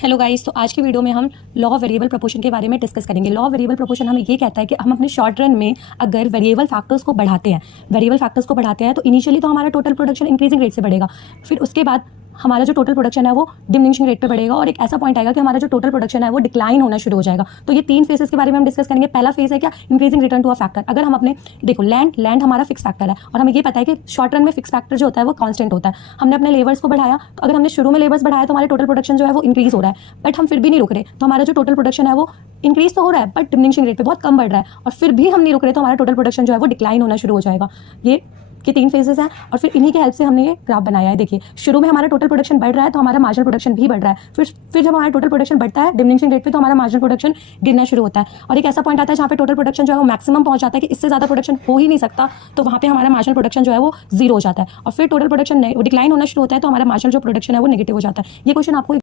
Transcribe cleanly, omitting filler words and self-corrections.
Hello guys, तो आज की वीडियो में हम लॉ ऑफ वेरिएबल प्रोपोर्शन के बारे में डिस्कस करेंगे। लॉ ऑफ वेरिएबल प्रोपोर्शन हमें ये कहता है कि हम अपने शॉर्ट रन में अगर वेरिएबल फैक्टर्स को बढ़ाते हैं तो इनिशियली तो हमारा टोटल प्रोडक्शन इंक्रीजिंग रेट से बढ़ेगा, फिर उसके बाद हमारा जो टोटल प्रोडक्शन है वो डिमिनिशिंग रेट पे बढ़ेगा और एक ऐसा पॉइंट आएगा कि हमारा जो टोटल प्रोडक्शन है वो डिक्लाइन होना शुरू हो जाएगा। तो ये 3 फेजेस के बारे में हम डिस्कस करेंगे। पहला फेज है क्या, increasing return to a factor. अगर हम अपने देखो लैंड हमारा फिक्स फैक्टर है और हमें ये पता है कि शॉर्ट रन में फिक्स फैक्टर जो होता है वो कांस्टेंट होता है। हमने अपने लेबर्स को बढ़ाया, तो अगर हमने शुरू में लेबर्स बढ़ाया तो हमारे टोटल प्रोडक्शन जो है वो इंक्रीज हो रहा है, बट हम फिर भी नहीं रुक रहे, तो हमारा जो टोटल प्रोडक्शन है वो इंक्रीज तो हो रहा है बट डिमिनिशिंग रेट पे बहुत कम बढ़ रहा है, और फिर भी हम नहीं रुक रहे तो हमारा टोटल प्रोडक्शन जो है वो डिक्लाइन होना शुरू हो जाएगा। ये कि 3 फेजेस हैं और फिर इन्हीं की हेल्प से हमने ये ग्राफ बनाया है। देखिए, शुरू में हमारा टोटल प्रोडक्शन बढ़ रहा है तो हमारा मार्जिनल प्रोडक्शन भी बढ़ रहा है, फिर जब हमारा टोटल प्रोडक्शन बढ़ता है डिमिनिशिंग रेट पे तो हमारा मार्जिनल प्रोडक्शन गिरना शुरू होता है, और एक ऐसा पॉइंट आता है जहाँ पे टोटल प्रोडक्शन जो है वो मैक्सिमम पहुंच जाता है कि इससे ज़्यादा प्रोडक्शन हो ही नहीं सकता, तो वहाँ पे हमारा मार्जिनल प्रोडक्शन जो है वो जीरो हो जाता है, और फिर टोटल प्रोडक्शन डिक्लाइन होना शुरू होता है तो हमारा मार्जिनल जो प्रोडक्शन है वो नेगेटिव हो जाता है। ये क्वेश्चन आपको